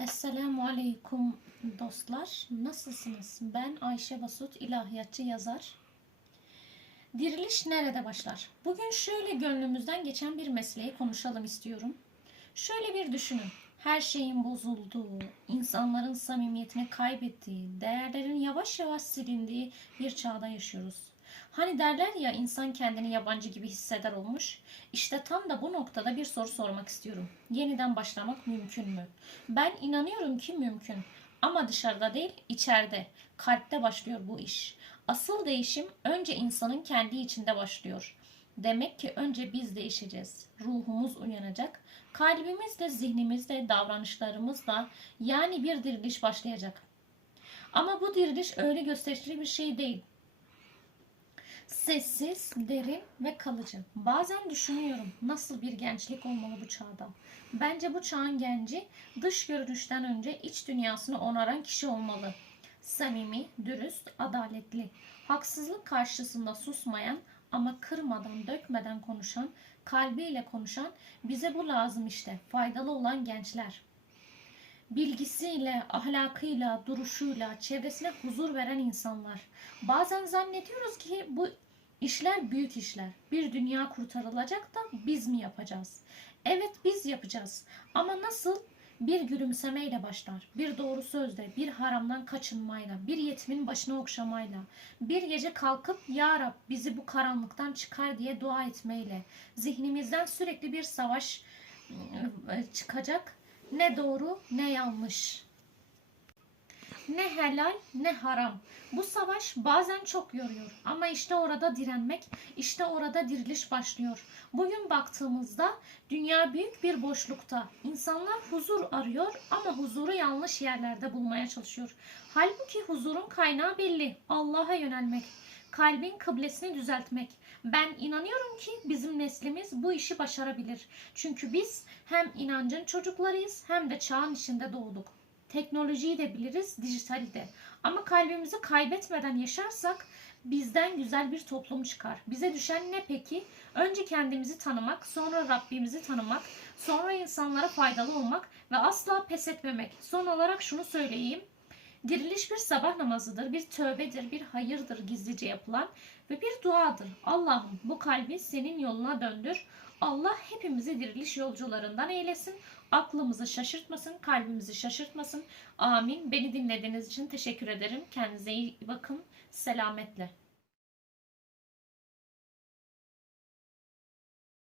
Esselamu Aleyküm dostlar. Nasılsınız? Ben Ayşe Basut, ilahiyatçı yazar. Diriliş nerede başlar? Bugün şöyle gönlümüzden geçen bir meseleyi konuşalım istiyorum. Şöyle bir düşünün. Her şeyin bozulduğu, insanların samimiyetini kaybettiği, değerlerin yavaş yavaş silindiği bir çağda yaşıyoruz. Hani derler ya insan kendini yabancı gibi hisseder olmuş. İşte tam da bu noktada bir soru sormak istiyorum. Yeniden başlamak mümkün mü? Ben inanıyorum ki mümkün. Ama dışarıda değil, içeride, kalpte başlıyor bu iş. Asıl değişim önce insanın kendi içinde başlıyor. Demek ki önce biz değişeceğiz. Ruhumuz uyanacak. Kalbimizle, zihnimizle, davranışlarımızla yani bir diriliş başlayacak. Ama bu diriliş öyle gösterişli bir şey değil. Sessiz, derin ve kalıcı. Bazen düşünüyorum nasıl bir gençlik olmalı bu çağda. Bence bu çağın genci dış görünüşten önce iç dünyasını onaran kişi olmalı. Samimi, dürüst, adaletli. Haksızlık karşısında susmayan ama kırmadan, dökmeden konuşan, kalbiyle konuşan bize bu lazım işte. Faydalı olan gençler bilgisiyle, ahlakıyla, duruşuyla, çevresine huzur veren insanlar. Bazen zannediyoruz ki bu işler büyük işler. Bir dünya kurtarılacak da biz mi yapacağız? Evet biz yapacağız. Ama nasıl? Bir gülümsemeyle başlar, bir doğru sözle, bir haramdan kaçınmayla, bir yetimin başını okşamayla, bir gece kalkıp Ya Rab bizi bu karanlıktan çıkar diye dua etmeyle, zihnimizden sürekli bir savaş ıı, çıkacak ne doğru ne yanlış. Ne helal ne haram. Bu savaş bazen çok yoruyor ama işte orada direnmek, işte orada diriliş başlıyor. Bugün baktığımızda dünya büyük bir boşlukta. İnsanlar huzur arıyor ama huzuru yanlış yerlerde bulmaya çalışıyor. Halbuki huzurun kaynağı belli. Allah'a yönelmek, kalbin kıblesini düzeltmek. Ben inanıyorum ki bizim neslimiz bu işi başarabilir. Çünkü biz hem inancın çocuklarıyız hem de çağın içinde doğduk. Teknolojiyi de biliriz, dijitali de. Ama kalbimizi kaybetmeden yaşarsak bizden güzel bir toplum çıkar. Bize düşen ne peki? Önce kendimizi tanımak, sonra Rabbimizi tanımak, sonra insanlara faydalı olmak ve asla pes etmemek. Son olarak şunu söyleyeyim. Diriliş bir sabah namazıdır, bir tövbedir, bir hayırdır gizlice yapılan ve bir duadır. Allah'ım bu kalbi senin yoluna döndür. Allah hepimizi diriliş yolcularından eylesin. Aklımızı şaşırtmasın, kalbimizi şaşırtmasın. Amin. Beni dinlediğiniz için teşekkür ederim. Kendinize iyi bakın. Selametle.